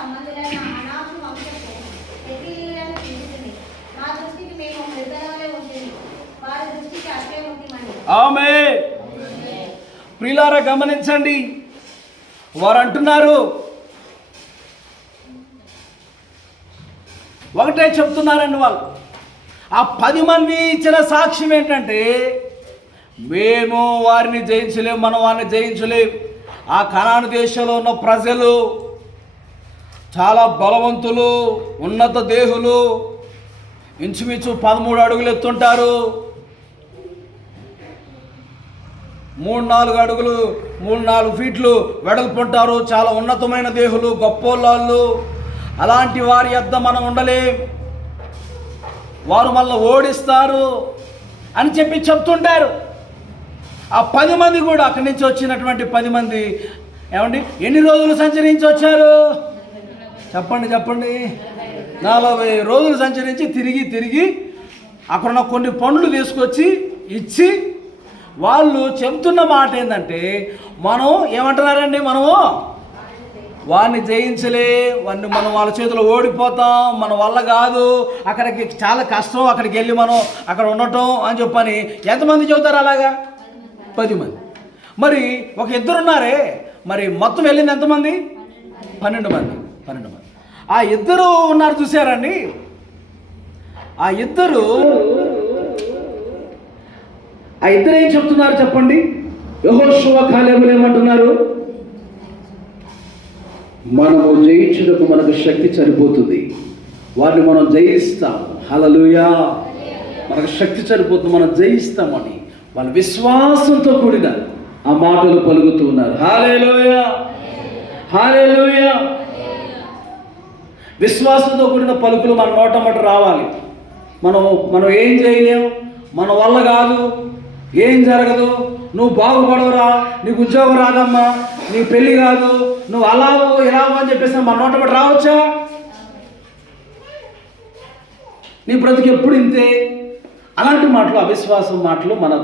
సంబంధులైన అనాథ వంశపు ఎఫ్రాయిమీయులను పిలుచుడి. మా దృష్టికి మేము నిర్దయలే ఉంటుంది, వారి దృష్టికి అట్లే ఉంటిమని. ఆమేన్. ప్రియులారా గమనించండి, వారు అంటున్నారు, ఒకటే చెప్తున్నారండి వాళ్ళు. ఆ 10 మంది ఇచ్చిన సాక్ష్యం ఏంటంటే, మేము వారిని జయించలేము, మనం వారిని జయించలేము. ఆ కనాను దేశంలో ఉన్న ప్రజలు చాలా బలవంతులు, ఉన్నత దేహులు, ఇంచుమించు 13 అడుగులు ఎత్తుంటారు, 3-4 అడుగులు 3-4 ఫీట్లు వెడల్పుంటారు, చాలా ఉన్నతమైన దేహులు, గొప్పోళ్ళు. అలాంటి వారి యొద్ద మనం ఉండలేం, వారు మళ్ళీ ఓడిస్తారు అని చెప్పి చెప్తుంటారు. ఆ 10 మంది కూడా అక్కడి నుంచి వచ్చినటువంటి 10 మంది ఏమండి ఎన్ని రోజులు సంచరించి వచ్చారు చెప్పండి 40 రోజులు సంచరించి తిరిగి అక్కడున్న కొన్ని పండ్లు తీసుకొచ్చి ఇచ్చి వాళ్ళు చెప్తున్న మాట ఏంటంటే, మనం ఏమంటున్నారండి, మనము వాడిని జయించలే, వాడిని మనం వాళ్ళ చేతిలో ఓడిపోతాం, మన వల్ల కాదు, అక్కడికి చాలా కష్టం, అక్కడికి వెళ్ళి మనం అక్కడ ఉండటం అని చెప్పని ఎంతమంది చెబుతారు అలాగా? 10 మంది. మరి ఒక 2 ఉన్నారే, మరి మొత్తం వెళ్ళింది ఎంతమంది? 12 మంది. ఆ 2 ఉన్నారు చూసారండి, ఆ ఇద్దరు ఏం చెప్తున్నారు చెప్పండి? యెహోషువ కాలేబులు ఏమంటున్నారు? మనము జయించుటకు మనకు శక్తి సరిపోతుంది, వారిని మనం జయిస్తాం. హల్లెలూయా. మనకు శక్తి సరిపోతుంది, మనం జయిస్తామని వాళ్ళ విశ్వాసంతో కూడిన ఆ మాటలు పలుకుతూ ఉన్నారు. హల్లెలూయా, హల్లెలూయా. విశ్వాసంతో కూడిన పలుకులు మన నోటమట రావాలి. మనం ఏం చేయలేము, మన వల్ల కాదు, ఏం జరగదు, నువ్వు బాగుపడవురా, నీకు ఉద్యోగం రాదమ్మా, నీ పెళ్ళి కాదు, నువ్వు అలాగో ఇలాగో అని చెప్పేసి మన నోటమట రావచ్చా? నీ బ్రతుకు ఎప్పుడు ఇంతే. అలాంటి మాటలు, అవిశ్వాసం మాటలు మన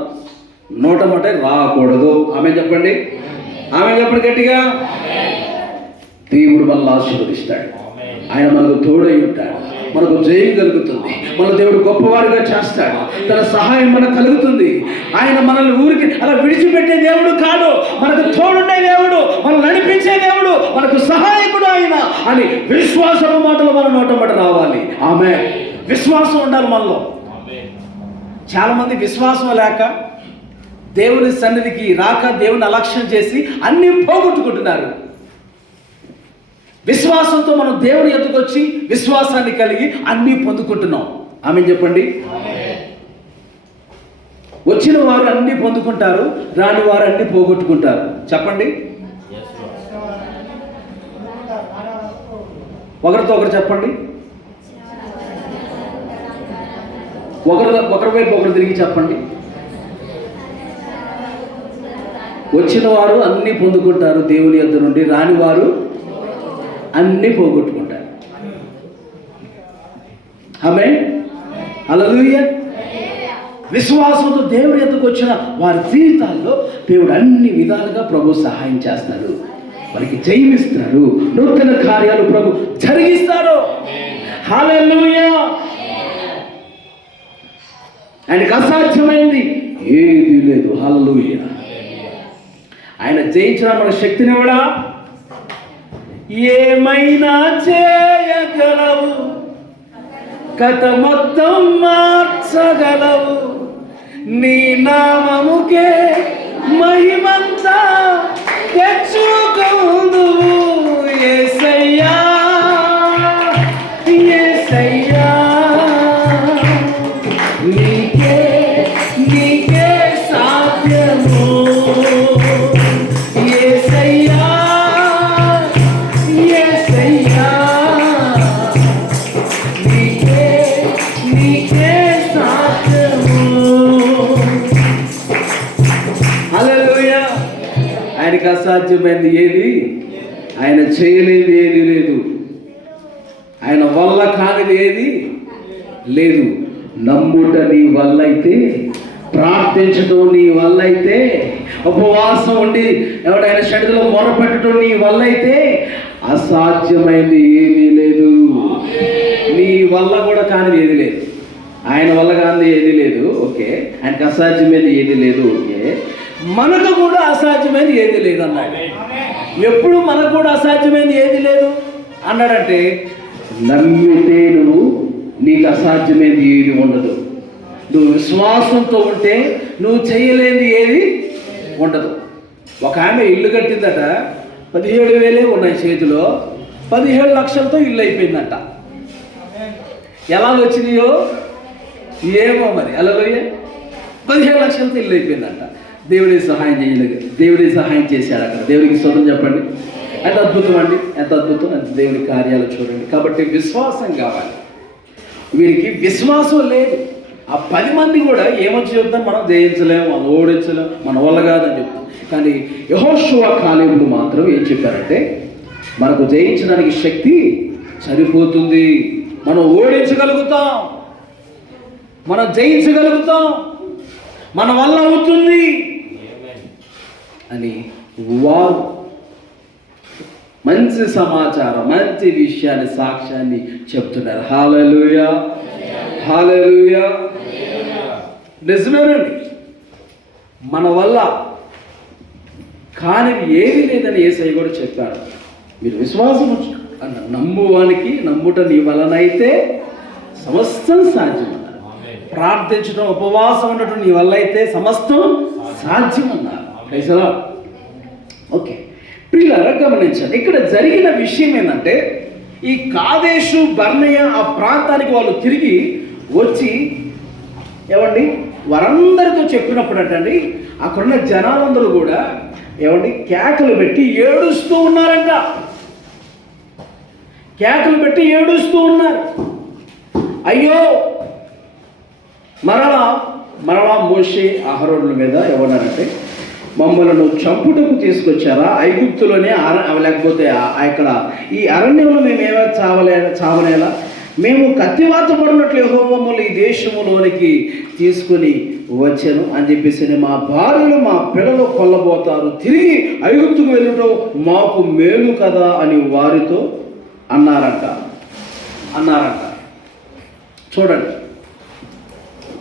నోటమటే రాకూడదు. ఆమె చెప్పండి గట్టిగా. దేవుడు మనల్ని ఆశీర్వదిస్తాడు, ఆయన మనకు తోడై ఉంటాడు, మనకు జయం కలుగుతుంది, మన దేవుడు గొప్పవారిగా చేస్తాడు, తన సహాయం మనకు కలుగుతుంది. ఆయన మనల్ని ఊరికి అలా విడిచిపెట్టే దేవుడు కాదు, మనకు తోడుండే దేవుడు, మనల్ని నడిపించే దేవుడు, మనకు సహాయకుడు ఆయన అని విశ్వాసం మాటలు మన నోటమట రావాలి. ఆమె విశ్వాసం ఉండాలి మనలో. చాలా మంది విశ్వాసం లేక దేవుని సన్నిధికి రాక దేవుని అలక్ష్యం చేసి అన్నీ పోగొట్టుకుంటున్నారు. విశ్వాసంతో మనం దేవుని ఎదుగుకు వచ్చి విశ్వాసాన్ని కలిగి అన్నీ పొందుకుంటున్నాం. ఆమె చెప్పండి. వచ్చిన వారు అన్నీ పొందుకుంటారు, రాని వారు అన్నీ పోగొట్టుకుంటారు. చెప్పండి. ఒకరితో ఒకరు చెప్పండి, ఒకరి వైపు ఒకరు తిరిగి చెప్పండి. వచ్చిన వారు అన్నీ పొందుకుంటారు దేవుని యొద్ద నుండి, రాని వారు అన్నీ పోగొట్టుకుంటారు. ఆమేన్, హల్లెలూయా. విశ్వాసంతో దేవుని యొద్దకు వచ్చిన వారి జీవితాల్లో దేవుడు అన్ని విధాలుగా ప్రభు సహాయం చేస్తాడు, వారికి జయమిస్తాడు, నూతన కార్యాలు ప్రభు జరిగిస్తాడు. హల్లెలూయా. ఆయనకు అసాధ్యమైంది ఏది లేదు. హల్లెలూయా. ఆయన జయించిన మన శక్తిని కూడా ఏమైనా చేయగలవు, కథ మొత్తం మార్చగలవు, నీ నామముకే మహిమంతా తెచ్చుకొందువు. యేసయ్యా, యేసయ్యా, నీకే సాధ్యము. యేసయ్యా, యేసయ్యా, నీకే సాధ్యము. హల్లెలూయా. ఆయనకు అసాధ్యమైనది ఏది, ఆయన చేయలేనిది ఏది లేదు, ఆయన వల్ల కానిది ఏది లేదు. నమ్ముట నీ వల్ల అయితే, ప్రార్థించడం నీ వల్ల అయితే, ఉపవాసం ఉండి ఎవడైనా షడిలో మొరపెట్టడం నీ వల్ల అయితే అసాధ్యమైంది ఏమీ లేదు. నీ వల్ల కూడా కానిది ఏది లేదు. ఆయన వల్ల కానిది ఏది లేదు, ఓకే. ఆయనకు అసాధ్యమైనది ఏది లేదు, ఓకే. మనకు కూడా అసాధ్యమైనది ఏది లేదు అన్నాడు. ఎప్పుడు మనకు కూడా అసాధ్యమైనది ఏది లేదు అన్నాడంటే, నమ్మితే నువ్వు నీకు అసాధ్యమైనది ఏది ఉండదు. నువ్వు విశ్వాసంతో ఉంటే నువ్వు చేయలేనిది ఏది ఉండదు. ఒక ఆమె ఇల్లు కట్టిందట, 17,000 ఉన్నాయి చేతిలో, 17 లక్షలతో ఇల్లు అయిపోయిందంట. ఎలా వచ్చినాయో ఏమో మరి, అలా 17 లక్షలతో ఇల్లు అయిపోయిందంట. దేవుడికి సహాయం చేయలేదు, దేవుడికి సహాయం చేశాడు అక్కడ. దేవుడికి స్తోత్రం చెప్పండి. ఎంత అద్భుతం అండి, ఎంత అద్భుతం. అంత దేవుడి కార్యాలు చూడండి. కాబట్టి విశ్వాసం కావాలి. వీరికి విశ్వాసం లేదు. ఆ 10 మంది కూడా ఏమొచ్చి చెప్తాం, మనం జయించలేము, మనం ఓడించలేము, మన వల్ల కాదని చెప్తాం. కానీ యెహోషువ కాలేబులు మాత్రం ఏం చెప్పారంటే, మనకు జయించడానికి శక్తి సరిపోతుంది, మనం ఓడించగలుగుతాం, మనం జయించగలుగుతాం, మన వల్ల అవుతుంది అని వారు మంచి సమాచారం, మంచి విషయాన్ని, సాక్ష్యాన్ని చెప్తున్నారు. హల్లెలూయా, హల్లెలూయా. నిజమేనండి, మన వల్ల కానిది ఏది లేదని యేసయ్య కూడా చెప్పాడు. మీరు విశ్వాసం నమ్మువానికి నమ్ముట నీ వలనైతే సమస్తం సాధ్యం అన్నారు. ప్రార్థించడం, ఉపవాసం ఉండటం నీ వల్ల అయితే సమస్తం సాధ్యం అన్నారు. ఓకే ప్రియులారా, గమనించండి. ఇక్కడ జరిగిన విషయం ఏంటంటే, ఈ కాదేశు బర్నేయ ఆ ప్రాంతానికి వాళ్ళు తిరిగి వచ్చి ఏమండి వారందరితో చెప్పినప్పుడు అంటండి, అక్కడున్న జనాలందరూ కూడా ఏమండి కేకలు పెట్టి ఏడుస్తూ ఉన్నారంట. కేకలు పెట్టి ఏడుస్తూ ఉన్నారు. అయ్యో, మరలా మోషే అహరోనుల మీద ఏమన్నారంటే, మమ్మల్ని చంపుటకు తీసుకొచ్చారా? ఐగుప్తులోనే లేకపోతే ఇక్కడ ఈ అరణ్యంలో మేమేమో చావనేలా? మేము కత్తివాత పడినట్లు యెహోవా మమ్మల్ని ఈ దేశములోనికి తీసుకుని వచ్చాను అని చెప్పేసి, మా భార్యలు మా పిల్లలు కొల్లబోతారు, తిరిగి ఐగుప్తుకు వెళ్ళటం మాకు మేలు కదా అని వారితో అన్నారంట. చూడండి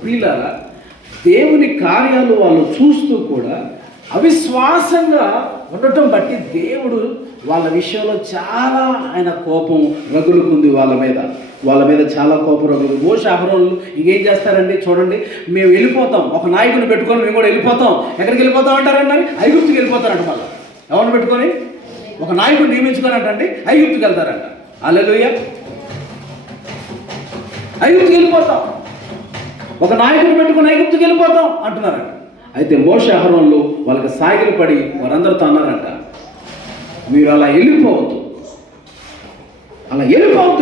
ప్రియులారా, దేవుని కార్యాలు వాళ్ళు చూస్తూ కూడా అవిశ్వాసంగా ఉండటం బట్టి దేవుడు వాళ్ళ విషయంలో చాలా ఆయన కోపం రగులుకుంది. వాళ్ళ మీద చాలా కోపం రగులు. మోషే అహరోనులు ఇంకేం చేస్తారండి చూడండి, మేము వెళ్ళిపోతాం, ఒక నాయకుని పెట్టుకొని మేము కూడా వెళ్ళిపోతాం. ఎక్కడికి వెళ్ళిపోతాం అంటారండి? ఐగుప్తుకి వెళ్ళిపోతారంట. మళ్ళీ ఎవరిని పెట్టుకొని ఒక నాయకుని నియమించుకొని అంటండి ఐగుప్తుకి వెళ్తారంట. హల్లెలూయా, ఐగుప్తుకి వెళ్ళిపోతాం, ఒక నాయకుని పెట్టుకుని ఐగుప్తుకి వెళ్ళిపోతాం అంటున్నారంట. అయితే మోషే అహరోనులు వాళ్ళకి సాగిలు పడి వారందరితో అన్నారంట, మీరు అలా వెళ్ళిపోవద్దు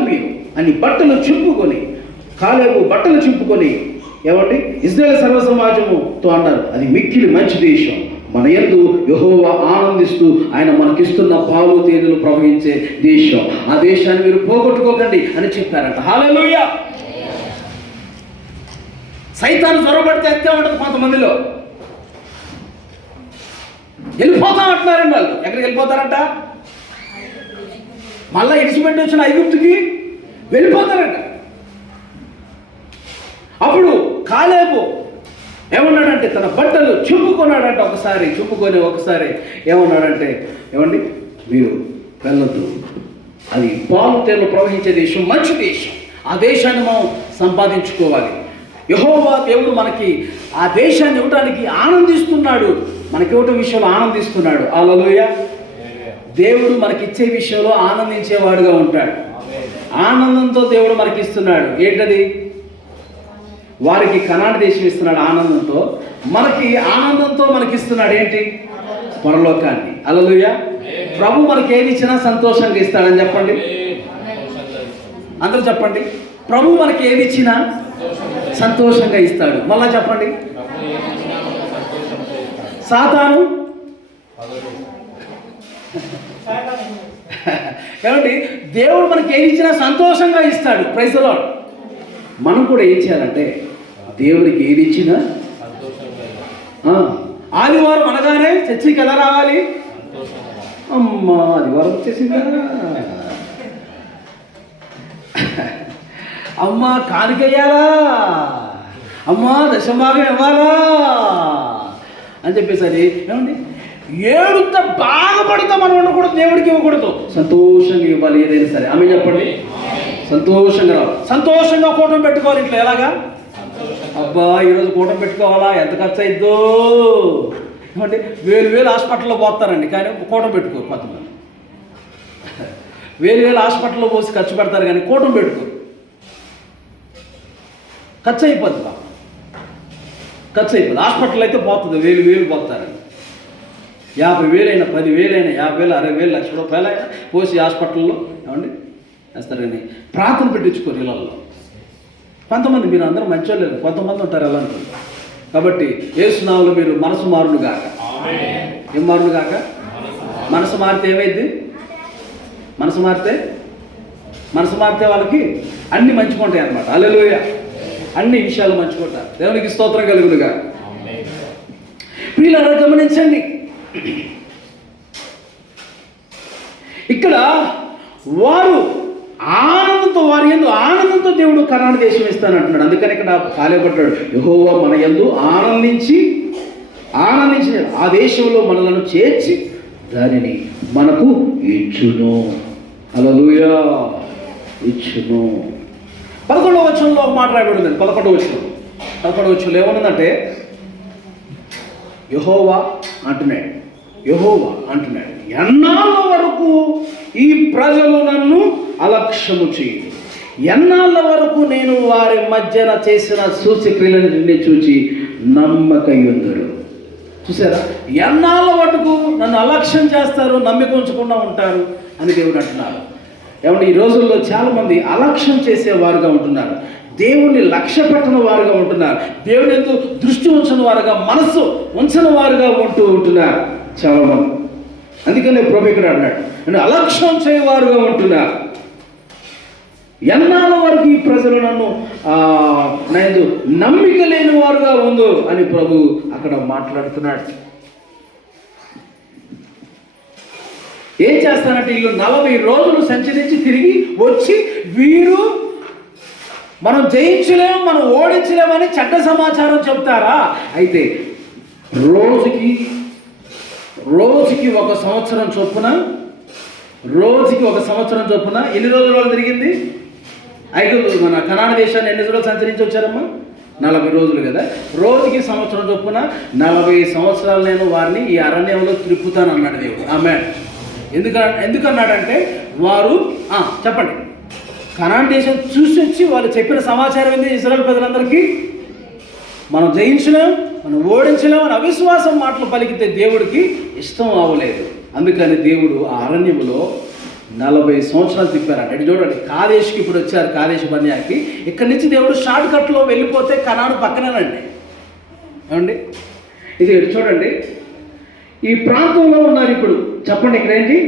మీరు అని బట్టలు చింపుకొని, కాలేబు బట్టలు చింపుకొని ఏమండి ఇశ్రాయేలు సర్వ సమాజముతో అన్నారు, అది మిక్కిలి మంచి దేశం, మన యందు యెహోవా ఆనందిస్తూ ఆయన మనకిస్తున్న పాలు తేనెలు ప్రవహించే దేశం, ఆ దేశాన్ని మీరు పోగొట్టుకోకండి అని చెప్పారంట. హల్లెలూయా. సైతాను జ్వరపడితే అంతే ఉంటుంది. కొంతమందిలో వెళ్ళిపోతాం అంటున్నారండి వాళ్ళు. ఎక్కడికి వెళ్ళిపోతారంట? మళ్ళీ ఇడిచిపెట్టి వచ్చిన ఐగుప్తుకి వెళ్ళిపోతారంట. అప్పుడు కాలేబు ఏమన్నాడంటే, తన బట్టలు చింపుకున్నాడంట. ఒకసారి ఏమన్నాడంటే, ఏమండి మీరు వెళ్ళొద్దు, అది పాలు తేనెలు ప్రవహించే దేశం, మంచి దేశం, ఆ దేశాన్ని మనం సంపాదించుకోవాలి. యెహోవా దేవుడు మనకి ఆ దేశాన్ని ఇవ్వడానికి ఆనందిస్తున్నాడు, మనకి ఇవ్వటం విషయంలో ఆనందిస్తున్నాడు. హల్లెలూయా. దేవుడు మనకిచ్చే విషయంలో ఆనందించేవాడుగా ఉంటాడు. ఆనందంతో దేవుడు మనకిస్తున్నాడు. ఏంటది? వారికి కనాను దేశం ఇస్తున్నాడు ఆనందంతో, మనకి ఆనందంతో మనకిస్తున్నాడు ఏంటి? పరలోకాన్ని. హల్లెలూయా. ప్రభు మనకి ఏది ఇచ్చినా సంతోషంగా ఇస్తాడని చెప్పండి. అందరూ చెప్పండి. ప్రభు మనకి ఏది ఇచ్చినా సంతోషంగా ఇస్తాడు. మళ్ళా చెప్పండి. సాతాను కాబట్టి దేవుడు మనకి ఏది ఇచ్చినా సంతోషంగా ఇస్తాడు. Praise the Lord. మనం కూడా ఏం చేయాలంటే, దేవుడికి ఏది ఇచ్చినా ఆదివారం అనగానే చర్చికి ఎలా రావాలి? అమ్మా ఆదివారం వచ్చేసిందా? అమ్మా కానుకెయ్యాలా? అమ్మా దశభాగం ఇవ్వాలా అని చెప్పేసరి ఏమండి ఏడుత బాధపడుతా మనం ఉండకూడదు, దేవుడికి ఇవ్వకూడదు, సంతోషంగా ఇవ్వాలి ఏదైనా సరే. ఆమె చెప్పండి, సంతోషంగా రావాలి, సంతోషంగా కూటం పెట్టుకోవాలి ఇంట్లో. ఎలాగా? అబ్బా ఈరోజు కూటం పెట్టుకోవాలా, ఎంత ఖర్చు అయిద్దో ఏమంటే వేలు హాస్పిటల్లో పోతారండి, కానీ కూటం పెట్టుకోరు. కొంతమంది వేలు హాస్పిటల్లో పోసి ఖర్చు పెడతారు కానీ కూటం పెట్టుకోరు. ఖర్చు అయిపోద్ది, ఖర్చు అయిపోద్ది. హాస్పిటల్ అయితే పోతుంది, వేలు పోతారండి. 50,000 అయినా 10,000 అయినా 50,000 60,000 లక్ష రూపాయలు అయినా పోసి హాస్పిటల్లో ఏమండి వేస్తారు. కానీ ప్రార్థన పెట్టించుకోరు ఇళ్ళల్లో. కొంతమంది, మీరు అందరూ మంచోళ్ళు, కొంతమంది ఉంటారు ఎలా ఉంటుంది. కాబట్టి యేసు నామములో మీరు మనసు మారును గాక. ఏం మారును గాక? మనసు మారితే ఏమైంది? మనసు మారితే వాళ్ళకి అన్ని మంచుకుంటాయి అన్నమాట. హల్లెలూయా. అన్ని విషయాలు మంచుకుంటారు. దేవునికి స్తోత్రం కలుగునుగా. ప్రియులారా గమనించండి, ఇక్కడ వారు ఆనందంతో, వారి యందు ఆనందంతో దేవుడు కనాను దేశం ఇస్తానంటున్నాడు. అందుకని ఇక్కడ కాలేపడ్డాడు, యెహోవా మన యందు ఆనందించి ఆ దేశంలో మనలను చేర్చి దానిని మనకు ఇచ్చును. హల్లెలూయా. ఇచ్చును. 11వ వచనంలో ఒక మాట రాయబడిందండి. 11వ వచనంలో ఏమన్నదంటే యెహోవా అంటున్నాడు, ఎన్నాళ్ళ వరకు ఈ ప్రజలు నన్ను అలక్ష్యము చేయదు, ఎన్నాళ్ళ వరకు నేను వారి మధ్యన చేసిన సూచక్రియలన్నింటినీ చూచి నమ్మకయుందురు. చూసారా, ఎన్నాళ్ళ వరకు నన్ను అలక్ష్యం చేస్తారు, నమ్మిక ఉంచకుండా ఉంటారు అని దేవుడు అంటున్నారు. ఏమంటే ఈ రోజుల్లో చాలామంది అలక్ష్యం చేసేవారుగా ఉంటున్నారు, దేవుణ్ణి లక్ష్య పెట్టని వారుగా ఉంటున్నారు, దేవుని ఎందుకు దృష్టి ఉంచని వారుగా, మనస్సు ఉంచని వారుగా ఉంటున్నారు చాలామంది. అందుకనే ప్రభు ఇక్కడ అన్నాడు, నేను అలక్ష్యం చేయవారుగా ఉంటున్నారు. ఎన్నాళ్ళ వరకు ఈ ప్రజలు నన్ను నమ్మిక లేని వారుగా ఉందో అని ప్రభు అక్కడ మాట్లాడుతున్నాడు. ఏం చేస్తానంటే వీళ్ళు 40 రోజులు సంచరించి తిరిగి వచ్చి వీరు మనం జయించలేము, మనం ఓడించలేమని చెడ్డ సమాచారం చెప్తారా? అయితే రోజుకి 1 సంవత్సరం చొప్పున, ఎన్ని రోజుల వాళ్ళు తిరిగింది? 5 మన కనాను దేశాన్ని ఎన్ని రోజులు సంచరించి వచ్చారమ్మా? 40 రోజులు కదా. రోజుకి సంవత్సరం చొప్పున 40 సంవత్సరాలు నేను వారిని ఈ అరణ్యంలో త్రిప్పుతాను అన్నాడు దేవుడు. ఆమేన్. ఎందుకన్నాడంటే వారు చెప్పండి, కనాను దేశం చూసి వచ్చి వాళ్ళు చెప్పిన సమాచారం ఏంది? ఇశ్రాయేలు ప్రజలందరికీ మనం జయించలేం, మనం ఓడించలేం అని అవిశ్వాసం మాటలు పలికితే దేవుడికి ఇష్టం అవ్వలేదు. అందుకని దేవుడు ఆ అరణ్యంలో 40 సంవత్సరాలు తిప్పారంట. ఇటు చూడండి, కాదేశ్కి ఇప్పుడు వచ్చారు, కాదేశ్ బర్నేకి. ఇక్కడి నుంచి దేవుడు షార్ట్ కట్లో వెళ్ళిపోతే కనాను పక్కనేనండి. ఏమండి, ఇది చూడండి, ఈ ప్రాంతంలో ఉన్నారు ఇప్పుడు. చెప్పండి, ఇక్కడ ఏంటి?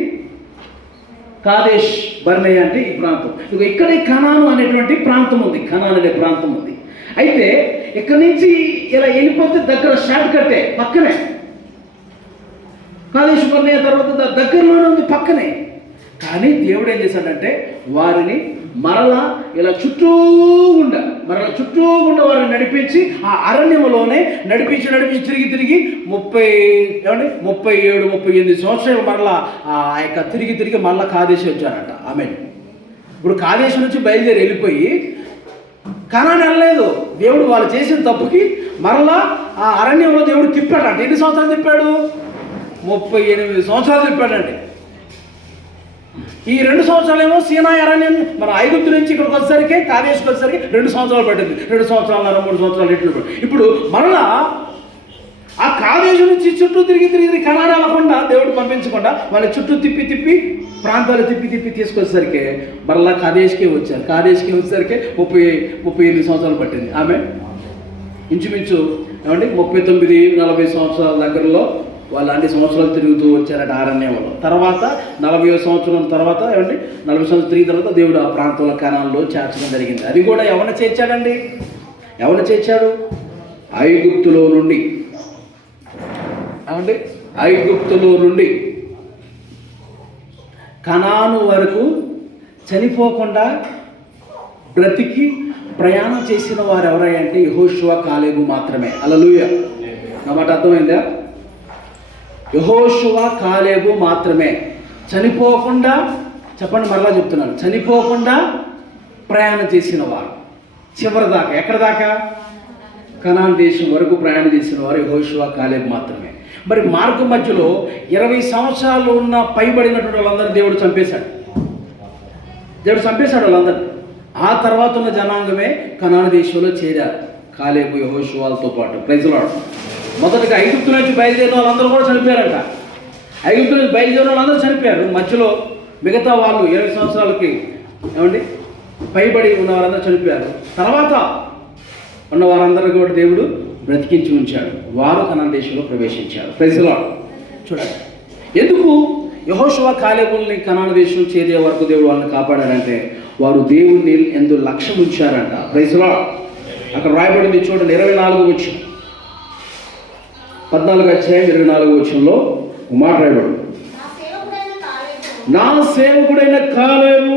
కాదేశ్ బర్నే అంటే ఈ ప్రాంతం. ఇక్కడ కనాను అనేటువంటి ప్రాంతం ఉంది, కనాను అనే ప్రాంతం ఉంది. అయితే ఇక్కడ నుంచి ఇలా వెళ్ళిపోతే దగ్గర షార్ట్ కట్టే, పక్కనే. కాదేశ్ బర్నే తర్వాత దగ్గరలోనే ఉంది, పక్కనే. కానీ దేవుడు ఏం చేశాడంటే వారిని మరలా ఇలా చుట్టూ గుండా వారిని నడిపించి ఆ అరణ్యంలోనే నడిపించి తిరిగి 37-38 సంవత్సరాలు మరలా ఆ యొక్క తిరిగి మరలా కాదేశం వచ్చారంట. ఆమె ఇప్పుడు కాదేశం నుంచి బయలుదేరి వెళ్ళిపోయి కనాను వెళ్ళలేదు. దేవుడు వాళ్ళు చేసిన తప్పుకి మరలా ఆ అరణ్యంలో దేవుడు తిప్పాడంట. ఎన్ని సంవత్సరాలు తిప్పాడు? 38 సంవత్సరాలు తిప్పాడండి. ఈ 2 సంవత్సరాలేమో సీనాయి అరణ్యం, మన ఐగుప్తు నుంచి ఇక్కడికి వచ్చేసరికి, కాదేశ్కి వచ్చేసరికి 2 సంవత్సరాలు పట్టింది. 2 సంవత్సరాలు 3 సంవత్సరాలు ఇట్లు. ఇప్పుడు మరలా ఆ కాదేశం నుంచి చుట్టూ తిరిగి కనాను వెళ్ళకుండా దేవుడు పంపించకుండా వాళ్ళ చుట్టూ తిప్పి ప్రాంతాలు తిప్పి తీసుకొచ్చేసరికి మరలా కాదేశ్కే వచ్చారు. కాదేశ్కి వచ్చేసరికి 38 సంవత్సరాలు పట్టింది. ఆమె ఇంచుమించు ఏమండి 39-40 సంవత్సరాల దగ్గరలో వాళ్ళు అన్ని సంవత్సరాలు తిరుగుతూ వచ్చారట అరణ్యంలో. తర్వాత 40వ సంవత్సరం తర్వాత ఏమండి 40 సంవత్సరాలు తిరిగిన తర్వాత దేవుడు ఆ ప్రాంతంలో కనానులో చేర్చడం జరిగింది. అది కూడా ఎవరిని చేర్చాడండి? ఐగుప్తులో నుండి ఏమండి ఐగుప్తులో నుండి కనాను వరకు చనిపోకుండా బ్రతికి ప్రయాణం చేసిన వారు ఎవరంటే యెహోషువ కాలేబు మాత్రమే. హల్లెలూయా. నా మాట అర్థమైందా? యెహోషువ కాలేబు మాత్రమే చనిపోకుండా, చెప్పండి మరలా చెప్తున్నాను, చనిపోకుండా ప్రయాణం చేసిన వారు చివరి దాకా. ఎక్కడ దాకా? కనాన్ దేశం వరకు ప్రయాణం చేసిన వారు యెహోషువ కాలేబు మాత్రమే. మరి మార్గం మధ్యలో 20 సంవత్సరాలు ఉన్న పైబడినటువంటి వాళ్ళందరూ దేవుడు చంపేశాడు. వాళ్ళందరినీ. ఆ తర్వాత ఉన్న జనాంగమే కనాను దేశంలో చేరారు, కాలేబు యెహోషువలతో పాటు. Praise Lord. మొదటగా ఐగుప్తు నుంచి బయలుదేరిన వాళ్ళందరూ కూడా చనిపోయారంట. ఐగుప్తు నుంచి బయలుదేరిన వాళ్ళందరూ చనిపోయారు. మధ్యలో మిగతా వాళ్ళు 20 సంవత్సరాలకి ఏమండి పైబడి ఉన్న వారందరూ చనిపోయారు. తర్వాత ఉన్న వారందరూ కూడా దేవుడు బ్రతికించి ఉంచాడు. వారు కనాను దేశంలో ప్రవేశించారు. Praise Lord. చూడండి, ఎందుకు యెహోషువ కాలేబుల్ని కనాను దేశం చేరే వరకు దేవుడు వాళ్ళని కాపాడారంటే వారు దేవుణ్ణి ఎందు లక్ష్యం ఉంచారంట. Praise lord. అక్కడ రాయబడింది చూడండి, 24వ వచనం, 14వ అధ్యాయం 24వ వచనంలో మాట రాయబడింది, నా సేవకుడైన కాలేబు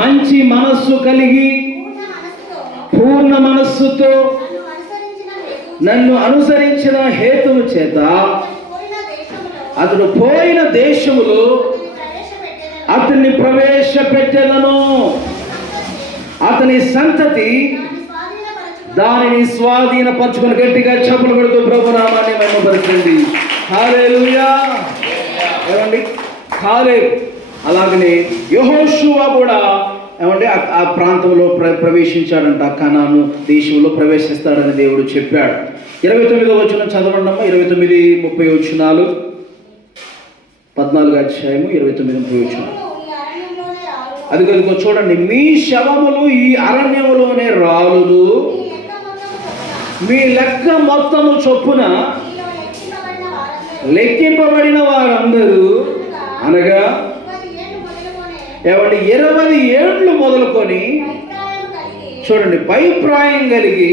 మంచి మనస్సు కలిగి పూర్ణ మనస్సుతో నన్ను అనుసరించిన హేతువు చేత అతడు పోయిన దేశములో అతన్ని ప్రవేశపెట్టెదను. అతని సంతతి దానిని స్వాధీనపరచుకుని. గట్టిగా చప్పలు కొడుతూ ప్రభునామాన్ని మహిమపరచండి. హల్లెలూయా. ఏమండి కాలేబు అలాగనే యెహోషువ కూడా ఏమంటే ఆ ప్రాంతంలో ప్రవేశించాడంట. కనాను దేశంలో ప్రవేశిస్తాడని దేవుడు చెప్పాడు. 29వ వచనం చదవండమ్మా. 29, 30 వచనాలు. 14వ అధ్యాయము 29, 30 వచనాలు. అదిగో చూడండి, మీ శవములు ఈ అరణ్యములోనే రాలును, మీ లెక్క మొత్తము చొప్పున లెక్కింపబడిన వారందరూ అనగా ఏమంటే 20 ఏండ్లు మొదలుకొని చూడండి పైప్రాయం కలిగి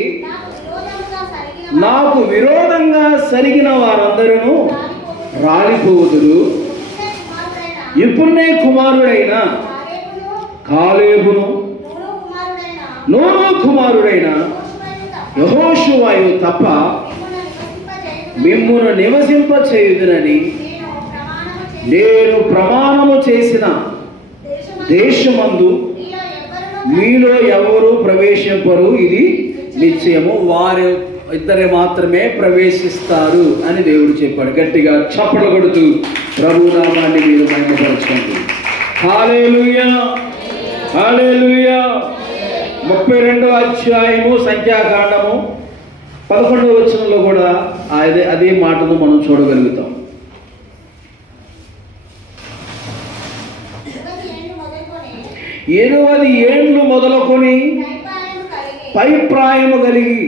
నాకు విరోధంగా సరిగిన వారందరూ రాలిపోదురు. ఇప్పుడే కుమారుడైన కాలేబును నూను కుమారుడైన యెహోషువయు తప్ప మిమ్మును నివసింప చేయుదునని నేను ప్రమాణము చేసిన దేశమందు మీలో ఎవరు ప్రవేశింపరు, ఇది నిశ్చయము. వారు ఇద్దరే మాత్రమే ప్రవేశిస్తారు అని దేవుడు చెప్పాడు. గట్టిగా చప్పట్లు కొడుతూ ప్రభునామాన్ని మీరు మహిమపరచండి. హల్లెలూయా, హల్లెలూయా. 32వ అధ్యాయము సంఖ్యాకాండము 11వ వచనంలో కూడా అదే మాటను మనం చూడగలుగుతాం. 20 ఏండ్లు మొదలుకొని పైప్రాయము కలిగి,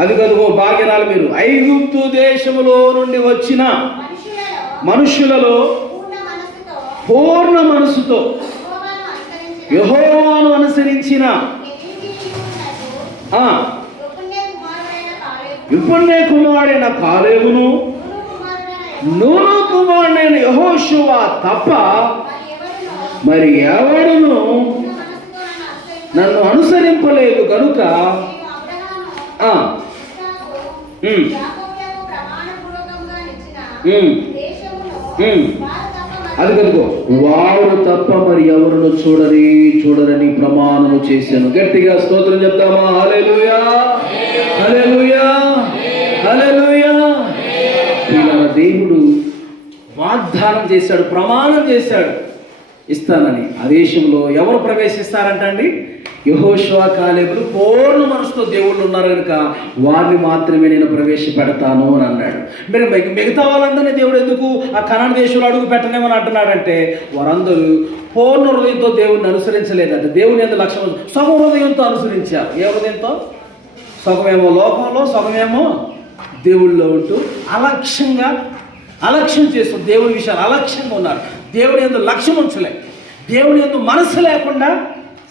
అది కదుగో భాగ్యనాలు మీరు, ఐగుప్తు దేశములో నుండి వచ్చిన మనుషులలో పూర్ణ మనసుతో యెహోవాను అనుసరించిన ఇప్పుడే కుమారుడైన కాలేబును నూను కుమారుడైన యెహోషువ తప్ప మరి ఎవడును నన్ను అనుసరింపలేదు కనుక అది కనుకో వారు తప్ప మరి ఎవరును చూడరని ప్రమాణము చేశాను. గట్టిగా స్తోత్రం చెప్తామా? హల్లెలూయా, హల్లెలూయా, హల్లెలూయా. ఇలా దేవుడు వాగ్దానం చేశాడు, ప్రమాణం చేశాడు ఇస్తానని. ఆ దేశంలో ఎవరు ప్రవేశిస్తారంటండి? యెహోషువ కాలేబులు పూర్ణ మనసుతో దేవుళ్ళు ఉన్నారు కనుక వారిని మాత్రమే నేను ప్రవేశపెడతాను అని అన్నాడు. మరి మిగతా వాళ్ళందరినీ దేవుడు ఎందుకు ఆ కనాను దేశంలో అడుగు పెట్టనేమని అంటున్నాడంటే వారందరూ పూర్ణ హృదయంతో దేవుడిని అనుసరించలేదంట. దేవుని ఎందుకు లక్ష్యం సగం హృదయంతో అనుసరించారు. ఏ హృదయంతో? సగమేమో లోకంలో, సగమేమో దేవుళ్ళలో ఉంటూ అలక్ష్యం చేస్తూ దేవుని విషయాలు అలక్ష్యంగా ఉన్నారు. దేవుని యందు లక్ష్యం ఉంచలే, దేవుని యందు మనసు లేకుండా,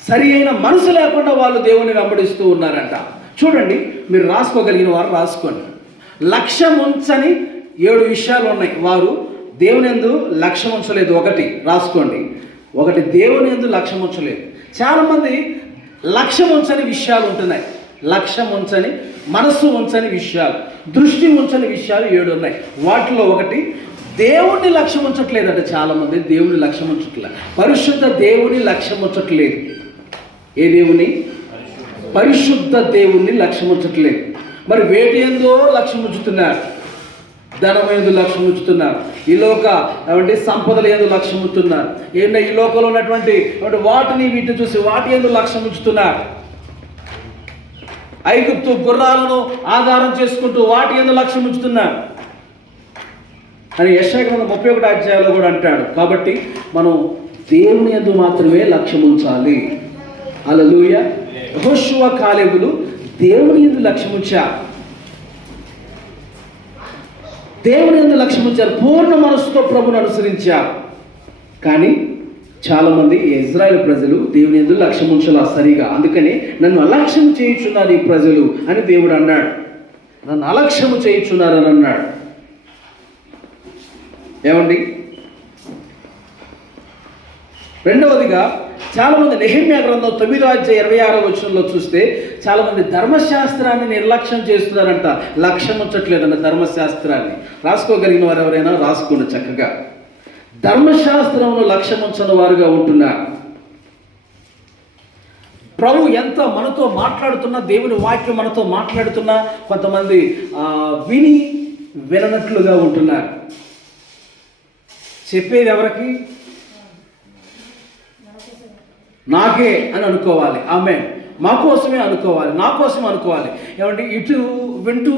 సరి అయిన మనసు లేకుండా వాళ్ళు దేవుని వెంబడిస్తూ ఉన్నారంట. చూడండి, మీరు రాసుకోగలిగిన వారు రాసుకోండి. లక్ష్యం ఉంచని 7 విషయాలు ఉన్నాయి. వారు దేవుని యందు లక్ష్యం ఉంచలేదు. ఒకటి రాసుకోండి, ఒకటి దేవుని యందు లక్ష్యం ఉంచలేదు. చాలామంది లక్ష్యం ఉంచని విషయాలు ఉంటున్నాయి. లక్ష్యం ఉంచని, మనస్సు ఉంచని విషయాలు, దృష్టి ఉంచని విషయాలు 7 ఉన్నాయి. వాటిలో ఒకటి దేవుణ్ణి లక్ష్యం ఉంచట్లేదంటే చాలామంది దేవుని లక్ష్యం ఉంచట్లేదు. పరిశుద్ధ దేవుని లక్ష్యం ఉంచట్లేదు. ఏ దేవుని? పరిశుద్ధ దేవుణ్ణి లక్ష్యం ఉంచట్లేదు. మరి వేటి ఎందో లక్ష్యం ఉంచుతున్నారు, ధనం ఎందు లక్ష్యం ఉంచుతున్నారు, ఈ లోక సంపదలు ఎందు లక్ష్యం ఉంచుతున్నారు. ఏంటంటే ఈ లోకంలో ఉన్నటువంటి వాటిని వీటిని చూసి వాటి ఎందు లక్ష్యం ఉంచుతున్నారు. ఐగుప్తు గుర్రాలను ఆధారం చేసుకుంటూ వాటి ఎందు లక్ష్యం ఉంచుతున్నారు అని యెషయా గ్రంథం 31 అధ్యాయంలో కూడా అంటాడు. కాబట్టి మనం దేవుని యందు మాత్రమే లక్ష్యం ఉంచాలి. హల్లెలూయా. యెహోషువ కాలేబులు దేవుని యందు లక్ష్యం ఉంచారు. దేవుని యందు లక్ష్యం ఉంచారు, పూర్ణ మనసుతో ప్రభుని అనుసరించారు. కానీ చాలామంది ఇజ్రాయేల్ ప్రజలు దేవుని యందు లక్ష్యం ఉంచాల సరిగా. అందుకని నన్ను అలక్ష్యం చేయుచున్నారు ఈ ప్రజలు అని దేవుడు అన్నాడు. నన్ను అలక్ష్యం చేయుచున్నారని అన్నాడు. ఏమండి? రెండవదిగా చాలామంది నెహెమ్యా గ్రంథం 9వ అధ్యాయం 26వ వచనంలో చూస్తే చాలామంది ధర్మశాస్త్రాన్ని నిర్లక్ష్యం చేస్తున్నారంట. లక్ష్యం ఉంచట్లేదంట ధర్మశాస్త్రాన్ని. రాసుకోగలిగిన వారు ఎవరైనా రాసుకోండి చక్కగా. ధర్మశాస్త్రంలో లక్ష్యం ఉంచని వారుగా ఉంటున్నారు. ప్రభు ఎంత మనతో మాట్లాడుతున్నా, దేవుని వాక్యం మనతో మాట్లాడుతున్నా కొంతమంది విననట్లుగా ఉంటున్నారు. చెప్పేది ఎవరికి? నాకే అని అనుకోవాలి. ఆమె మా కోసమే అనుకోవాలి, నా కోసం అనుకోవాలి. ఏమంటే ఇటు వింటూ,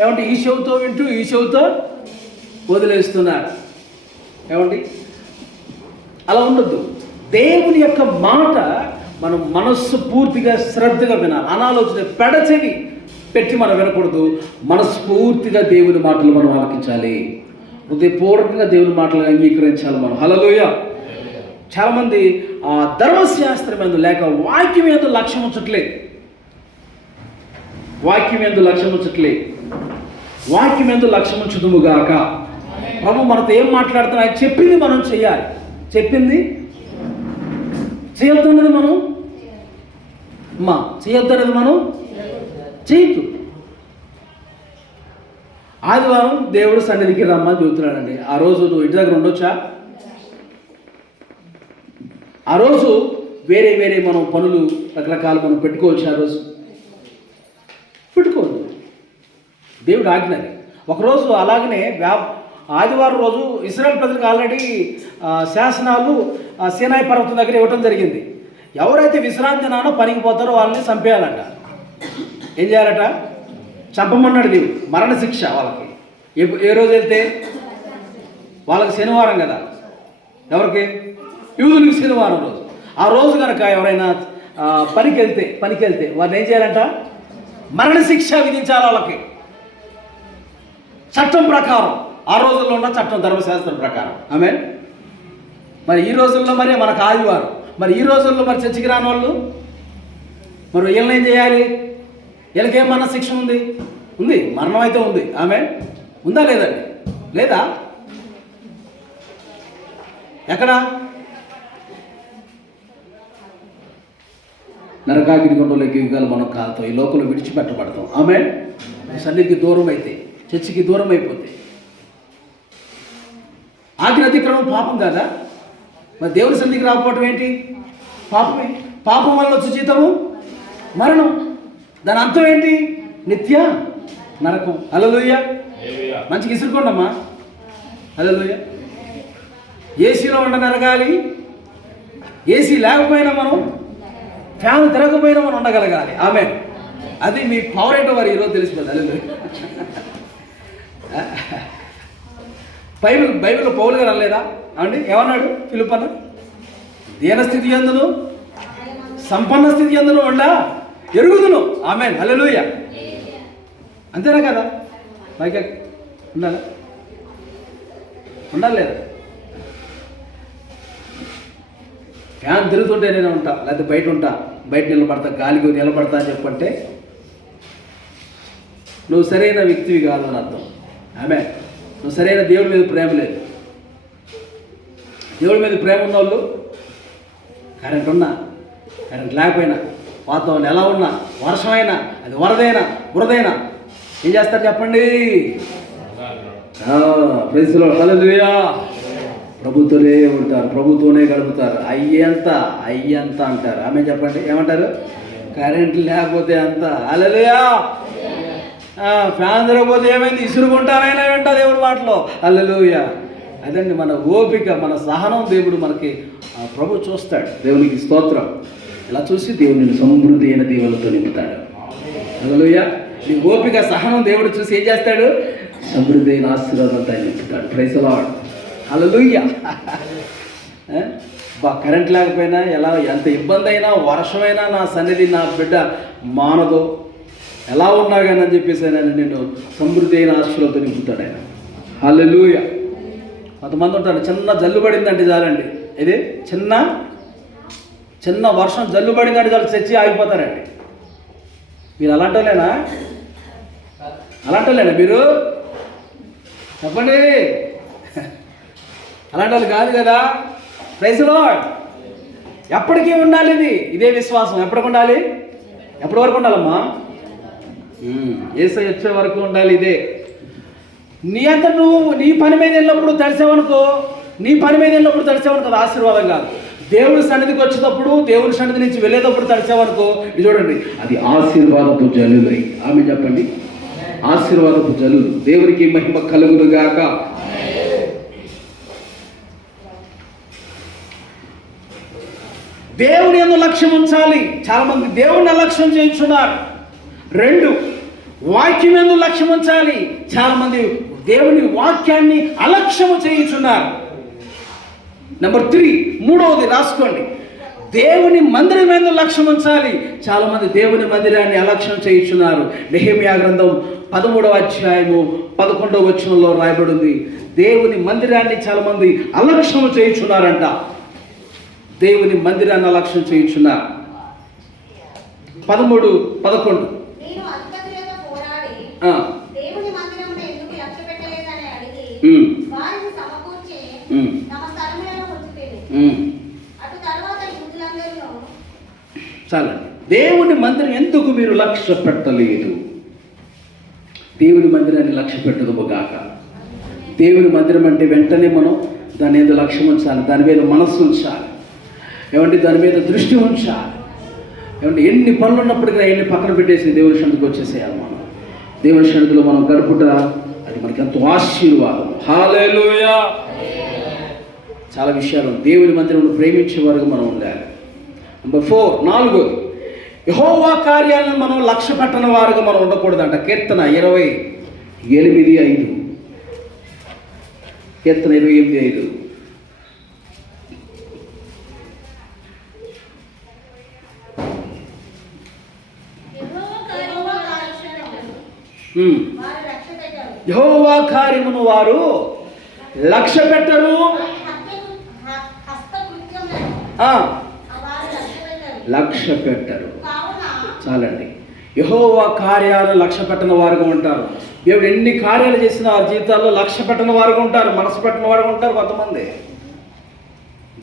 ఏమంటే ఈ చెవుతో వింటూ ఈ చెవుతో వదిలేస్తున్నారు. ఏమండి? అలా ఉండొద్దు. దేవుని యొక్క మాట మనం మనస్సు పూర్తిగా శ్రద్ధగా వినాలి. అనాలోచన పెడచెవి పెట్టి మనం వినకూడదు. మనస్ఫూర్తిగా దేవుని మాటలు మనం ఆలకించాలి. హృదయపూర్వకంగా దేవుని మాటలు అంగీకరించాలి మనం. హల్లెలూయా. చాలామంది ధర్మశాస్త్రం మీద లేక వాక్యం మీద లక్ష్యం ఉంచట్లేదు. వాక్యం మీద లక్ష్యం ఉంచట్లేదు. వాక్యం మీద లక్ష్యం ఉంచుదుముగాక. ప్రభు మనతో ఏం మాట్లాడుతున్నా చెప్పింది మనం చేయాలి. చెప్పింది చేయొద్దన్నది మనం చేయొద్దన్నది మనం చేయొద్దు. ఆదివారం దేవుడు సన్నిధికి రమ్మని చెబుతున్నాడండి. ఆ రోజు నువ్వు ఇంటి దగ్గర ఉండొచ్చా? ఆ రోజు వేరే వేరే మనం పనులు రకరకాలు మనం పెట్టుకోవచ్చు. ఆ రోజు పెట్టుకోవద్దు. దేవుడు ఆజ్ఞది. ఒకరోజు అలాగనే ఆదివారం రోజు ఇశ్రాయేలు ప్రజలకు ఆల్రెడీ శాసనాలు సీనాయి పర్వతం దగ్గర ఇవ్వటం జరిగింది. ఎవరైతే విశ్రాంతి దినానో పనికి పోతారో వాళ్ళని చంపేయాలట. ఏం చేయాలట? చంపమన్నాడు దేవుడు. మరణ శిక్ష వాళ్ళకి. ఏ రోజు వెళ్తే వాళ్ళకి శనివారం కదా. ఎవరికి? యూదులకు శనివారం రోజు. ఆ రోజు కనుక ఎవరైనా పనికి వెళ్తే వారిని ఏం చేయాలంట? మరణ శిక్ష విధించాలి వాళ్ళకి. చట్టం ప్రకారం, ఆ రోజుల్లో ఉన్న చట్టం, ధర్మశాస్త్రం ప్రకారం. ఆమేన్. మరి ఈ రోజుల్లో మరి మనకు ఆదివారం, మరి ఈ రోజుల్లో మరి చర్చికి రాని వాళ్ళు మరి వీళ్ళని ఏం చేయాలి? వీళ్ళకేం మరణ శిక్ష ఉంది? మరణం అయితే ఉంది. ఆమేన్. ఉందా లేదండి? లేదా? ఎక్కడ? నరకాగ్ని గుండంలోకి యుగాలు మనం కాలుతాం. ఈ లోకంలో విడిచిపెట్టబడతాం. ఆమేన్. సన్నిధికి దూరం అయితే, చర్చికి దూరం అయిపోతే ఆజ్ఞ అతిక్రమం పాపం కాదా? మరి దేవుని సన్నిధికి రాకపోవటం ఏంటి? పాపమే. పాపం వల్ల వచ్చే జీతము మరణం. దాని అర్థం ఏంటి? నిత్య నరకం. హల్లెలూయా. మంచిగా ఇసురుకోండమ్మా. హల్లెలూయా. ఏసీలో ఉండ నరగాలి. ఏసీ లేకపోయినా మనం, ఫ్యాన్ తిరగకపోయినా మనం ఉండగలగాలి. ఆమేన్. అది మీ పవర్ ఏంటో వారు ఈరోజు తెలిసిపోతుంది. హల్లెలూయా. బైబిల్లో పౌలు గారు అనలేదా అండి? ఏమన్నాడు ఫిలిప్పీ అన్న? దీన స్థితి యందును సంపన్న స్థితి యందును ఉండా ఎరుగుదును. ఆమేన్. హల్లెలూయా. అంతేనా కదా? పైకి ఉండాలా? ఉండాలి లేదా? ఫ్యాన్ తిరుగుతుంటే నేను ఉంటా, లేకపోతే బయట ఉంటా, బయట నిలబడతా, గాలికి నిలబడతా అని చెప్పంటే నువ్వు సరైన వ్యక్తివి కాదు అని అర్థం. ఆమె నువ్వు సరైన దేవుడి మీద ప్రేమ లేదు. దేవుడి మీద ప్రేమ ఉన్నవాళ్ళు కరెంట్ ఉన్నా కరెంట్ లేకపోయినా, వాతావరణం ఎలా ఉన్నా, వర్షమైనా, అది వరదైనా బురదైనా ఏం చేస్తారు చెప్పండి? ప్రైజ్లో హల్లెలూయా. ప్రభుత్వలే ఉంటారు, ప్రభుత్వనే గడుపుతారు. అయ్యంత అంటారు. ఆమె చెప్పండి ఏమంటారు? కరెంట్ లేకపోతే అంత హల్లెలూయా. ఫ్యాన్ తిరగకపోతే ఏమైంది? ఇసురుకుంటానైనా వింటా దేవుడి మాటలో. హల్లెలూయా. అదండి మన ఓపిక, మన సహనం దేవుడు మనకి ప్రభు చూస్తాడు. దేవునికి స్తోత్రం. ఇలా చూసి దేవుడిని సమృద్ధి అయిన దీవెనలతో నింపుతాడు. హల్లెలూయా. నీ ఓపిక సహనం దేవుడు చూసి ఏం చేస్తాడు? సమృద్ధి అయిన ఆశీర్వాదంతో నింపుతాడు. Praise the Lord. Hallelujah. Current లేకపోయినా ఎంత ఇబ్బంది అయినా, వర్షమైనా నా సన్నిధి నా బిడ్డ మానదు, ఎలా ఉన్నా కానీ అని చెప్పేసి ఆయన నేను సమృద్ధి అయిన ఆశీర్వాదంతో నింపుతాడు ఆయన. హల్లెలూయా. కొంతమంది ఉంటారు, చిన్న జల్లు పడిందంటే చాలండి, ఇది చిన్న వర్షం జల్లు పడిందంటే చాలు చచ్చి ఆగిపోతారండి. మీరు అలాంటోలేనా మీరు? చెప్పండి. అలాంటి వాళ్ళు కాదు కదా. Praise the Lord. ఎప్పటికీ ఉండాలి ఇదే విశ్వాసం. ఎప్పటికి ఉండాలి? ఎప్పటి వరకు ఉండాలమ్మా? యేసయ్య వచ్చే వరకు ఉండాలి ఇదే. నీ అంత నువ్వు నీ పని మీద వెళ్ళినప్పుడు తడిసావనుకో, అది ఆశీర్వాదం కాదు. దేవుడి సన్నిధికి వచ్చేటప్పుడు, దేవుడి సన్నిధి నుంచి వెళ్ళేటప్పుడు తడిసావనుకో, ఇది చూడండి, అది ఆశీర్వాదపు జల్లులై. ఆమె చెప్పండి, ఆశీర్వాదపు జల్లులు. దేవునికి మహిమ కలుగును గాక. దేవుని యందు లక్ష్యం ఉంచాలి. చాలా మంది దేవుని అలక్ష్యం చేయించున్నారు. 2, వాక్యం యందు లక్ష్యం ఉంచాలి. చాలా మంది దేవుని వాక్యాన్ని అలక్ష్యము చేయించున్నారు. నెంబర్ 3, 3వది రాసుకోండి, దేవుని మందిరం యందు లక్ష్యం ఉంచాలి. చాలా మంది దేవుని మందిరాన్ని అలక్ష్యం చేయించున్నారు. నెహెమ్యా గ్రంథం 13వ అధ్యాయము 11వ వచనంలో రాయబడి ఉంది, దేవుని మందిరాన్ని చాలా మంది అలక్ష్యం చేయించున్నారంట. దేవుని మందిరాన్ని అలక్ష్యం చేయించున్నారు. 13, 11. చాలండి. దేవుని మందిరం ఎందుకు మీరు లక్ష్య పెట్టలేదు? దేవుని మందిరాన్ని లక్ష్య పెట్టదు గాక. దేవుని మందిరం అంటే వెంటనే మనం దాని మీద లక్ష్యం ఉంచాలి, దాని మీద మనస్సు ఉంచాలి, ఏమంటే దాని మీద దృష్టి ఉంచాలి. ఏమంటే ఎన్ని పనులు ఉన్నప్పటికీ ఎన్ని పక్కన పెట్టేసి దేవుని సన్నిధికి వచ్చేసేయాలి. మనం దేవుని సన్నిధిలో మనం గడుపుట అది మనకి ఎంతో ఆశీర్వాదం. హల్లెలూయా. చాలా విషయాలు దేవుని మందిరంలో ప్రేమించే వరకు మనం ఉండాలి. నెంబర్ 4, 4, యెహోవా కార్యాలను మనం లక్ష్య పెట్టని వారుగా మనం ఉండకూడదంట. కీర్తన 28:5. కీర్తన 28:5. యెహోవా కార్యమును వారు లక్ష్య పెట్టరు. లక్ష్య పెట్టరు. చాలండి. యెహోవా కార్యాలు లక్ష్య పెట్టని వారుగా ఉంటారు. దేవుడు ఎన్ని కార్యాలు చేసినా వారి జీవితాల్లో లక్ష్య పెట్టని వారుగా ఉంటారు, మనసు పెట్టని వారుగా ఉంటారు. కొంతమంది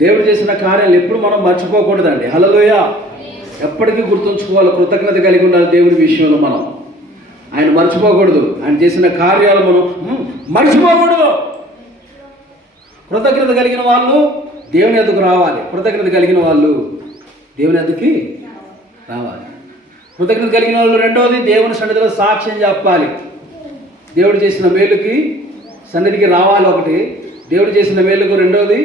దేవుడు చేసిన కార్యాలు ఎప్పుడు మనం మర్చిపోకూడదండి. హల్లెలూయా. ఎప్పటికీ గుర్తుంచుకోవాలి, కృతజ్ఞత కలిగి ఉండాలి దేవుడి విషయంలో. మనం ఆయన మర్చిపోకూడదు, ఆయన చేసిన కార్యాలు మనం మర్చిపోకూడదు. కృతజ్ఞత కలిగిన వాళ్ళు దేవుని ఎదుకు రావాలి. కృతజ్ఞత కలిగిన వాళ్ళు దేవుని ఎదుకి రావాలి. కృతజ్ఞత కలిగిన వాళ్ళు రెండవది దేవుని సన్నిధిలో సాక్ష్యం చెప్పాలి. దేవుడు చేసిన మేలుకి సన్నిధికి రావాలి. ఒకటి దేవుడు చేసిన మేలుకు, రెండవది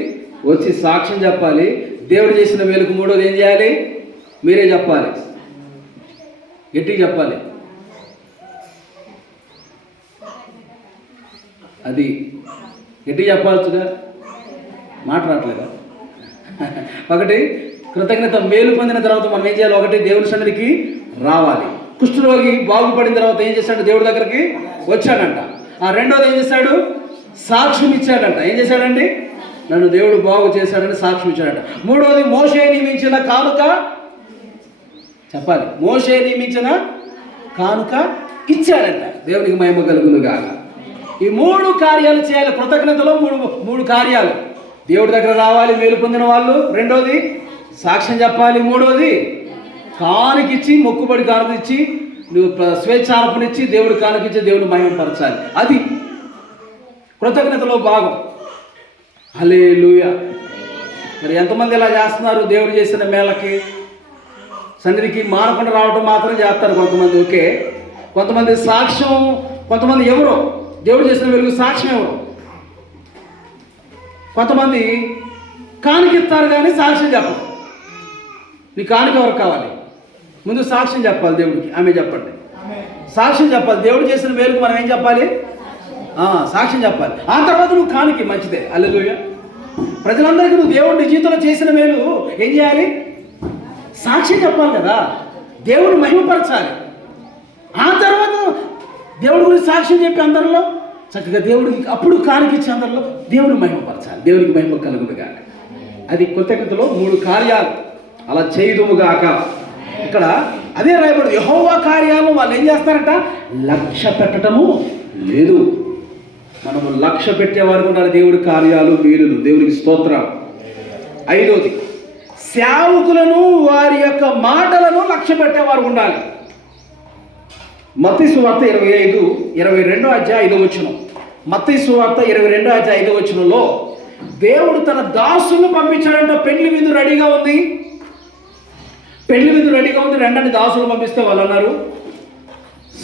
వచ్చి సాక్ష్యం చెప్పాలి. దేవుడు చేసిన మేలుకు మూడవది ఏం చేయాలి? మీరే చెప్పాలి, గట్టిగా చెప్పాలి. అది గట్టిగా చెప్పాల్సిగా మాట్లాడలేదా? ఒకటి కృతజ్ఞత మేలు పొందిన తర్వాత మనం ఏం చేయాలి? ఒకటి దేవుని సన్నిధికి రావాలి. కుష్ఠరోగి బాగుపడిన తర్వాత ఏం చేశాడు? దేవుడి దగ్గరికి వచ్చాడంట. రెండోది ఏం చేశాడు? సాక్ష్యం ఇచ్చాడంట. ఏం చేశాడండి? నన్ను దేవుడు బాగు చేశాడని సాక్ష్యం ఇచ్చాడంట. మూడోది మోషే నియమించిన కానుక చెప్పాలి. మోషే నియమించిన కానుక ఇచ్చాడంట. దేవునికి మహిమ కలుగునుగా. ఈ 3 కార్యాలు చేయాలి. కృతజ్ఞతలో మూడు కార్యాలు. దేవుడి దగ్గర రావాలి మేలు పొందిన వాళ్ళు, రెండోది సాక్ష్యం చెప్పాలి, మూడోది కానుకిచ్చి మొక్కుబడి కానుకిచ్చి నువ్వు స్వేచ్ఛార్పణిచ్చి దేవుడు కానుకిచ్చి దేవుని మహిమపరచాలి. అది కృతజ్ఞతలో భాగం. హల్లెలూయా. మరి ఎంతమంది ఇలా చేస్తున్నారు? దేవుడు చేసిన మేళకి సన్నిధికి మానకుండా రావడం మాత్రం చేస్తారు కొంతమంది. ఓకే, కొంతమంది సాక్ష్యం, కొంతమంది ఎవరో దేవుడు చేసిన వెలుగు సాక్ష్యం ఎవరు, కొంతమంది కానుకిస్తారు కానీ సాక్ష్యం చెప్పరు. నీ కానుక ఎవరు కావాలి? ముందు సాక్ష్యం చెప్పాలి దేవుడికి. ఆమె చెప్పండి. సాక్ష్యం చెప్పాలి. దేవుడు చేసిన మేలుకు మనం ఏం చెప్పాలి? సాక్ష్యం చెప్పాలి. ఆ తర్వాత నువ్వు కానుకి, మంచిదే. హల్లెలూయా. ప్రజలందరికీ నువ్వు దేవుడి జీవితంలో చేసిన మేలు ఏం చేయాలి? సాక్ష్యం చెప్పాలి కదా, దేవుని మహిమపరచాలి. ఆ తర్వాత దేవుడి గురించి సాక్ష్యం చెప్పి అందరిలో చక్కగా దేవుడికి అప్పుడు కానుకిచ్చి అందరిలో దేవుని మహిమపరచాలి. దేవునికి మహిమ కలుగునుగా. అది కృతజ్ఞతలో 3 కార్యాలు. అలా చేయుదుముగాక. ఇక్కడ అదే రాయబడి యెహోవా కార్యాలు వాళ్ళు ఏం చేస్తారంట? లక్ష్య పెట్టడము లేదు. మనము లక్ష్య పెట్టేవారు ఉండాలి దేవుడి కార్యాలు, మేలులు. దేవునికి స్తోత్రం. 5వది, సేవకులను వారి యొక్క మాటలను లక్ష్య పెట్టేవారు ఉండాలి. మత్తయి సువార్త 22వ అధ్యాయం 5వ వచనం. మత్తయి సువార్త 22వ అధ్యాయం 5వ వచనంలో దేవుడు తన దాసులను పంపించాడంట. పెళ్లి విందు రెడీగా ఉంది, పెళ్లి విందు రెడీగా ఉంది, రెండని దాసులు పంపిస్తే వాళ్ళు అన్నారు,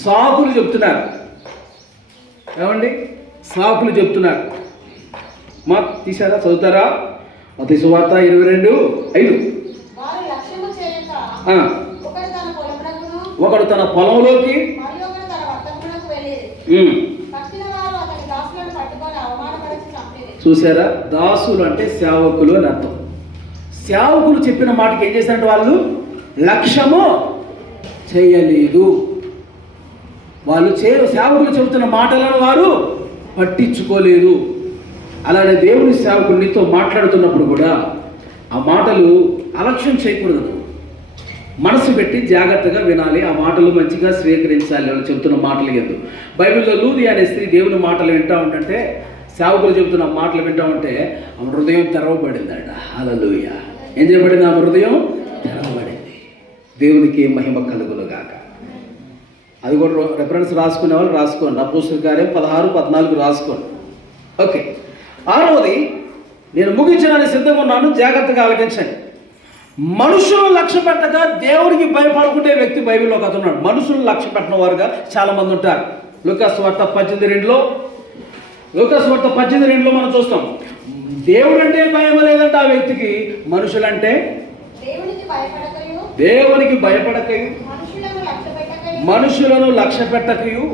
సాకులు చెప్తున్నారు. ఏమండి? సాకులు చెప్తున్నారు. మా తీసారా? చదువుతారా? మత్తయి సువార్త 22:5. ఒకడు తన పొలంలోకి, చూసారా? దాసులు అంటే సేవకులు అని అర్థం. సేవకులు చెప్పిన మాటకి ఏం చేశారంటే వాళ్ళు లక్ష్యము చేయలేదు. వాళ్ళు సేవకులు చెబుతున్న మాటలను వారు పట్టించుకోలేరు. అలానే దేవుని సేవకుడు నీతో మాట్లాడుతున్నప్పుడు కూడా ఆ మాటలు అలక్ష్యం చేయకూడదు. మనసు పెట్టి జాగ్రత్తగా వినాలి. ఆ మాటలు మంచిగా స్వీకరించాలి. వాళ్ళు చెబుతున్న మాటలు ఎందుకు. బైబిల్లో లూది అనే స్త్రీ దేవుని మాటలు వింటా ఉంటే, సేవకులు చెబుతున్న మాటలు వింటా ఉంటే ఆమె హృదయం తెరవబడిందట. హల్లెలూయా. ఏం చేయబడింది? ఆమె హృదయం తెరవబడింది. దేవునికి మహిమ కలుగునుగాక. అది కూడా రెఫరెన్స్ రాసుకునే వాళ్ళు రాసుకోండి. అపోస్తలుల కార్యం 16-14 రాసుకోండి. ఓకే. 6వది, నేను ముగించడానికి సిద్ధంగా ఉన్నాను, జాగ్రత్తగా ఆలకించండి. మనుషులను లక్ష్య పెట్టగా దేవుడికి భయపడుకుంటే వ్యక్తి బైబిల్లో ఒక అతను ఉన్నాడు. మనుషులను లక్ష్య పెట్టిన వారుగా చాలా మంది ఉంటారు. లూకాసు వార్త 18:2లో మనం చూస్తాం. దేవుడు అంటే భయం లేదంటే ఆ వ్యక్తికి, మనుషులంటే దేవునికి భయపడకయు మనుషులను లక్ష్య పెట్టకయు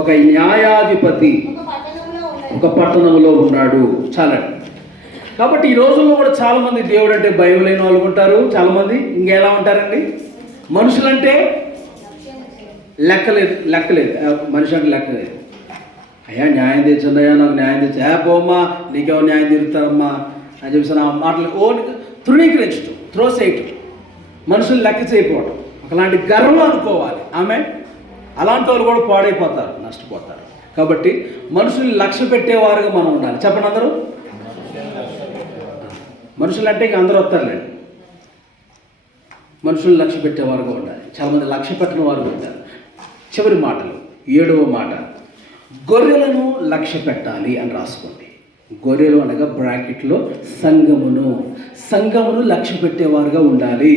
ఒక న్యాయాధిపతి ఒక పట్టణంలో ఉన్నాడు. చాలండి. కాబట్టి ఈ రోజుల్లో కూడా చాలా మంది దేవుడు అంటే భయం లేని వాళ్ళు ఉంటారు. చాలా మంది ఇంకెలా ఉంటారండి? మనుషులంటే లెక్కలేదు. మనిషి అంటే లెక్కలేదు. అయ్యా న్యాయం తెచ్చండి, అయ్యా నాకు న్యాయం తెచ్చి, పోమ్మా నీకేమో న్యాయం తీరుతారమ్మా అని చెప్పేసి ఆ మాటలు తృణీకరించడం, త్రోసేయటం, మనుషులు లెక్క చేయకపోవడం, ఒకలాంటి గర్వం అనుకోవాలి. ఆమె అలాంటి వాళ్ళు కూడా పాడైపోతారు, నష్టపోతారు. కాబట్టి మనుషులు లక్ష్య పెట్టేవారుగా మనం ఉండాలి. చెప్పండి అందరూ. మనుషులు అంటే ఇక అందరూ వస్తారులేండి. మనుషులు లక్ష్య పెట్టేవారుగా ఉండాలి. చాలామంది లక్ష్య పెట్టిన వారు ఉంటారు. చివరి మాటలు 7వ మాట, గొర్రెలను లక్ష్య పెట్టాలి అని రాసుకోండి. గొర్రెలు అనగా బ్రాకెట్లో సంఘమును లక్ష్య పెట్టేవారుగా ఉండాలి.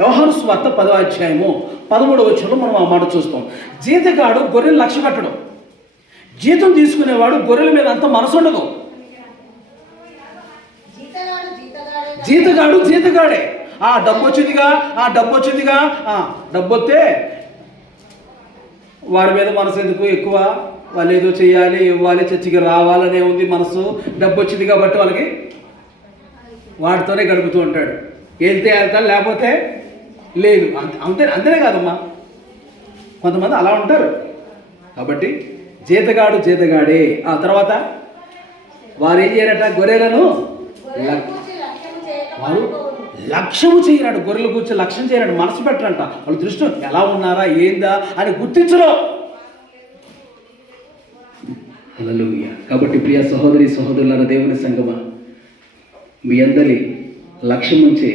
యోహాను సువార్త 10వ అధ్యాయము 13వ వచనంలో మనం ఆ మాట చూస్తాం. జీతగాడు గొర్రెలు లక్ష్య పెట్టడం. జీతం తీసుకునేవాడు గొర్రెల మీద అంత మనసు ఉండదు. జీతగాడే. డబ్బు వచ్చిందిగా, డబ్బు వస్తే వారి మీద మనసు ఎందుకు ఎక్కువ, వాళ్ళు ఏదో చేయాలి, ఇవ్వాలి, చర్చికి రావాలనే ఉంది మనసు. డబ్బు వచ్చింది కాబట్టి వాళ్ళకి వాటితోనే గడుపుతూ ఉంటాడు. వెళ్తాడు, లేకపోతే లేదు. అంతేనే కాదమ్మా, కొంతమంది అలా ఉంటారు. కాబట్టి జీతగాడే. ఆ తర్వాత వారు ఏం చేయరట? గొర్రెలను వారు లక్ష్యము చేయరాడు, గొర్రెలు కూర్చొని లక్ష్యం చేయరాడు, మనసు పెట్టరంట. వాళ్ళ దృష్టి ఎలా ఉన్నారా ఏందా అని గుర్తించరు. హల్లెలూయా. కాబట్టి ప్రియ సహోదరి సహోదరులారా, దేవుని సంగమా, మీ అందరి లక్ష్యం ఉంచే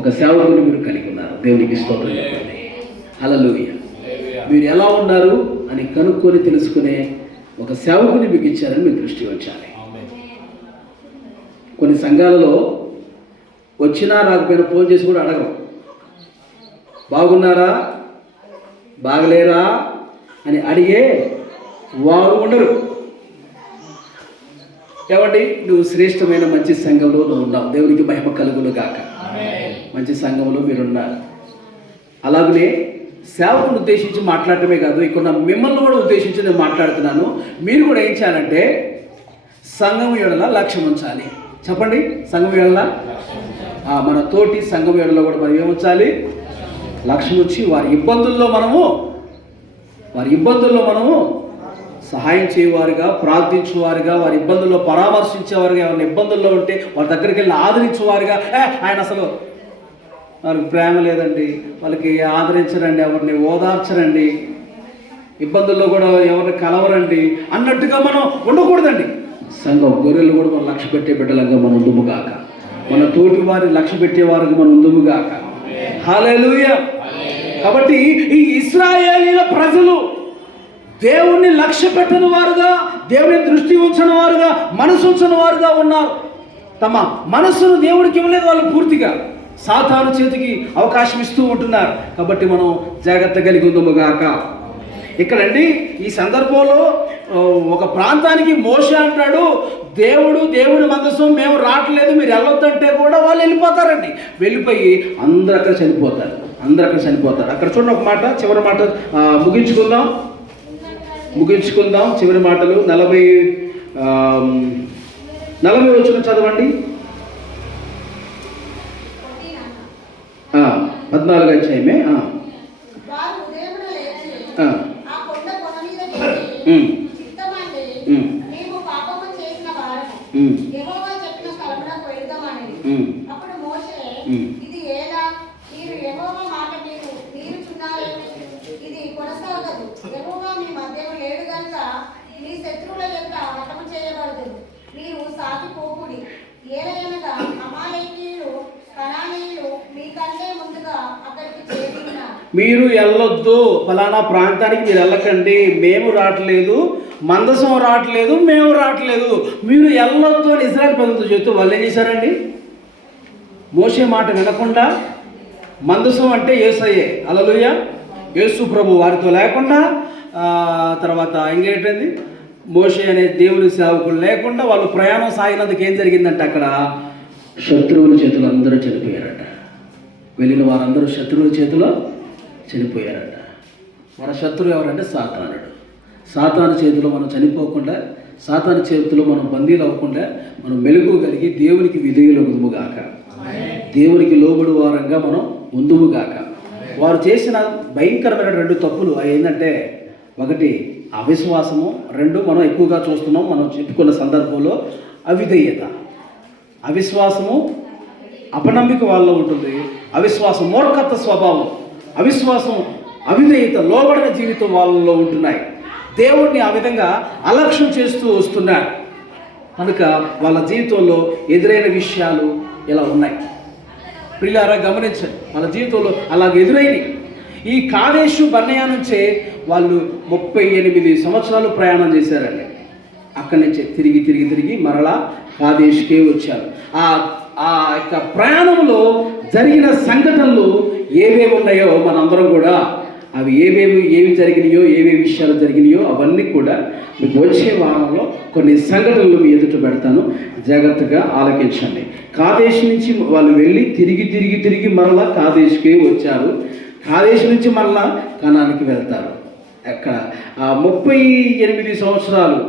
ఒక సేవకుని మీరు కలిగి ఉన్నారు. దేవునికి స్తోత్రం చెప్పండి. హల్లెలూయా. మీరు ఎలా ఉన్నారు అని కనుక్కొని తెలుసుకునే ఒక సేవకుని మీకు ఇచ్చారని మీరు దృష్టి ఉంచాలి. కొన్ని సంఘాలలో వచ్చినా రాకపోయినా ఫోన్ చేసి కూడా అడగరు. బాగున్నారా బాగలేరా అని అడిగే వారు ఉండరు. ఏమండి, నువ్వు శ్రేష్టమైన మంచి సంఘంలో నువ్వు ఉన్నావు. దేవునికి మహిమ కలుగును గాక. మంచి సంఘంలో మీరున్నారు. అలాగనే సేవకుని ఉద్దేశించి మాట్లాడటమే కాదు, ఇక్కడ మిమ్మల్ని కూడా ఉద్దేశించి నేను మాట్లాడుతున్నాను. మీరు కూడా ఏం చేయాలంటే సంఘం ఎడల లక్ష్యం ఉంచాలి. చెప్పండి, సంఘం ఎడల మన తోటి సంఘం ఎడలో కూడా మనం ఏముంచాలి? లక్ష్యం ఉంచి వారి ఇబ్బందుల్లో మనము సహాయం చేయవారుగా, ప్రార్థించేవారుగా, వారి ఇబ్బందుల్లో పరామర్శించేవారుగా, ఎవరిని ఇబ్బందుల్లో ఉంటే వారి దగ్గరికి వెళ్ళి ఆదరించేవారుగా, ఆయన అసలు వారికి ప్రేమ లేదండి, వాళ్ళకి ఆదరించరండి, ఎవరిని ఓదార్చరండి, ఇబ్బందుల్లో కూడా ఎవరిని కలవరండి అన్నట్టుగా మనం ఉండకూడదండి. సంఘం గొర్రెలు కూడా మనం లక్ష్య పెట్టే బిడ్డలంగా మనం ఉందుముగాక. మన తోటి వారిని లక్ష్య పెట్టేవారికి మనం ఉందుముగాక. హల్లెలూయా. కాబట్టి ఈ ఇశ్రాయేలీల ప్రజలు దేవుణ్ణి లక్ష్య పెట్టని వారుగా, దేవుని దృష్టి ఉంచని వారుగా, మనసు ఉంచని వారుగా ఉన్నారు. తమ మనస్సును దేవుడికి ఇవ్వలేదు. వాళ్ళు పూర్తిగా సాతాను చేతికి అవకాశం ఇస్తూ ఉంటున్నారు. కాబట్టి మనం జాగ్రత్త కలిగి ఉందముగాక. ఇక్కడండి ఈ సందర్భంలో ఒక ప్రాంతానికి మోషే అంటాడు, దేవుడి మందసం మేము రావట్లేదు, మీరు వెళ్ళొద్దంటే కూడా వాళ్ళు వెళ్ళిపోతారండి. వెళ్ళిపోయి అందరూ అక్కడ చనిపోతారు. అక్కడ చూడండి ఒక మాట, చివరి మాట ముగించుకుందాం. చివరి మాటలు 40 వచనం చదవండి. 14 అధ్యాయమే. అప్పుడు మోషే, ఇది ఏలా మీరు యెహోవా మాట మీరుచున్నారేమి? ఇది కొనసాగదు. యెహోవా మీ మధ్యలో లేడు గనుక మీ శత్రువుల యొక్క హతము చేయబడదు. మీరు సాగిపోకుడి. ఏలయనగా అమాలేకీయులు కనానీయులు మీకంటే ముందుగా అక్కడికి చేరుకున్నారు. మీరు వెళ్ళొద్దు, ఫలానా ప్రాంతానికి మీరు వెళ్ళకండి, మేము రావట్లేదు, మందసం రావట్లేదు, మేము రావట్లేదు, మీరు వెళ్ళొద్దు అని ఇశ్రాయేలు ప్రజలతో చెప్తూ వాళ్ళు ఏం చేశారండి? మోషే మాట వినకుండా, మందసం అంటే యేసయ్యే, హల్లెలూయా, యేసు ప్రభు వారితో లేకుండా, తర్వాత ఇంకేంటండి మోషే అనే దేవుని సేవకులు లేకుండా వాళ్ళు ప్రయాణం సాగినందుకు ఏం జరిగిందంటే అక్కడ శత్రువుల చేతులు అందరూ చనిపోయారట. వెళ్ళిన వారందరూ శత్రువుల చేతిలో చనిపోయారట. మన శత్రువు ఎవరంటే సాతాను చేతిలో మనం చనిపోకుండా, సాతాను చేతిలో మనం బందీలు అవ్వకుండా మనం మెలుగు కలిగి దేవునికి విధేయులగుదుముగాక, దేవునికి లోబడి వారంగా మనం ముందుముగాక. వారు చేసిన భయంకరమైన 2 తప్పులు ఏంటంటే, ఒకటి అవిశ్వాసము, 2 మనం ఎక్కువగా చూస్తున్నాం, మనం చెప్పుకున్న సందర్భంలో అవిధేయత. అవిశ్వాసము అపనమ్మిక వాళ్ళలో ఉంటుంది, అవిశ్వాసం మూర్ఖత్వ స్వభావం, అవిశ్వాసం అవిధేయత లోబడిన జీవితం వాళ్ళలో ఉంటున్నాయి. దేవుణ్ణి ఆ విధంగా అలక్ష్యం చేస్తూ వస్తున్నారు కనుక వాళ్ళ జీవితంలో ఎదురైన విషయాలు ఇలా ఉన్నాయి. ప్రియులారా గమనించండి, వాళ్ళ జీవితంలో అలాగ ఎదురైనవి. ఈ కాదేశు బర్నేయ నుంచే వాళ్ళు 38 సంవత్సరాలు ప్రయాణం చేశారండి. అక్కడి నుంచి తిరిగి మరలా కాదేశుకే వచ్చారు. ఆ యొక్క ప్రయాణంలో జరిగిన సంఘటనలు ఏవేవి ఉన్నాయో మనందరం కూడా అవి ఏవి జరిగినాయో, ఏవేవి విషయాలు జరిగినాయో అవన్నీ కూడా మీకు వచ్చే వారంలో కొన్ని సంఘటనలు మీ ఎదుట పెడతాను, జాగ్రత్తగా ఆలకించండి. కాదేశ్ నుంచి వాళ్ళు వెళ్ళి తిరిగి మరలా కాదేశ్కే వచ్చారు. కాదేశ్ నుంచి మరలా కనానికి వెళ్తారు. అక్కడ 38 సంవత్సరాలు,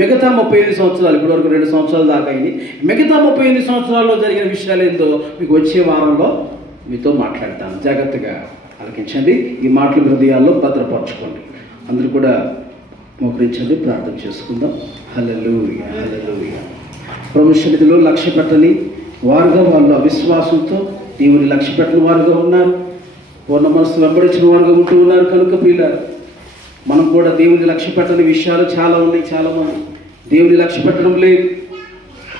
మిగతా 35 సంవత్సరాలు, ఇప్పటివరకు 2 సంవత్సరాలు దాకా అయింది. మిగతా 35 సంవత్సరాల్లో జరిగిన విషయాలు ఏందో మీకు వచ్చే వారంలో మీతో మాట్లాడతాను. జాగ్రత్తగా ఆలకించండి. ఈ మాటలు హృదయాల్లో భద్రపరచుకోండి. అందరూ కూడా మోకరించండి, ప్రార్థన చేసుకుందాం. హల్లెలూయా, హల్లెలూయా. ప్రభు సన్నిధిలో లక్ష్య పెట్టని వారుగా, వాళ్ళు అవిశ్వాసంతో దేవుని లక్ష్య పెట్టని వారుగా ఉన్నారు, పూర్ణ మనసు వెంబడించిన వారుగా ఉంటూ ఉన్నారు. కనుక ప్రియులారా, మనం కూడా దేవుని లక్ష్య పెట్టని విషయాలు చాలా ఉన్నాయి. చాలామంది దేవుని లక్ష్య పెట్టడం లేదు,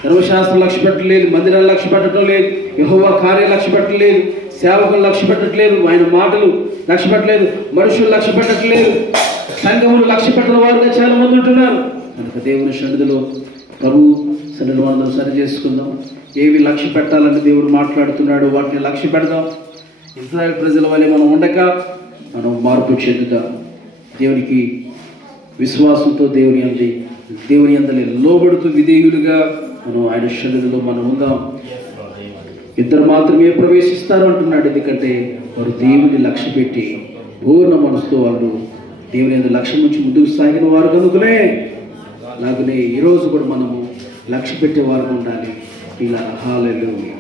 ధర్మశాస్త్రం లక్ష్య పెట్టడం లేదు, మందిరాలు లక్ష్య పెట్టడం లేదు, యెహోవా కార్యం లక్ష్య పెట్టడం లేదు, సేవకులు లక్ష్య పెట్టట్లేదు, ఆయన మాటలు లక్ష్య పెట్టలేదు, మనుషులు లక్ష్య పెట్టట్లేదు, సంఘములు లక్ష్య పెట్టిన వారుగా చాలా మంది ఉంటున్నారు. కనుక దేవుని సన్నిధిలో ప్రభు సన్నిధిలో మనం సరి చేసుకుందాం. ఏవి లక్ష్య పెట్టాలని దేవుడు మాట్లాడుతున్నాడు వాటిని లక్ష్య పెడదాం. ఇశ్రాయేలు ప్రజల వల్లే మనం ఉండక మనం మార్పు చెందుతాం. దేవునికి విశ్వాసంతో దేవుని అందరి లోబడుతూ విధేయులుగా మనం ఆయన సన్నిధిలో మనం ఉందాం. ఇద్దరు మాత్రమే ప్రవేశిస్తారు అంటున్నాడు. ఎందుకంటే వారు దేవుని లక్ష్య పెట్టి పూర్ణ మనసుతో వాళ్ళు దేవుని అందరి లక్ష్యం నుంచి ముందుకు సాగిన వారు కనుకనే అలాగనే ఈరోజు కూడా మనము లక్ష్య పెట్టే వారు ఉండాలి. ఇలా హల్లెలూయా.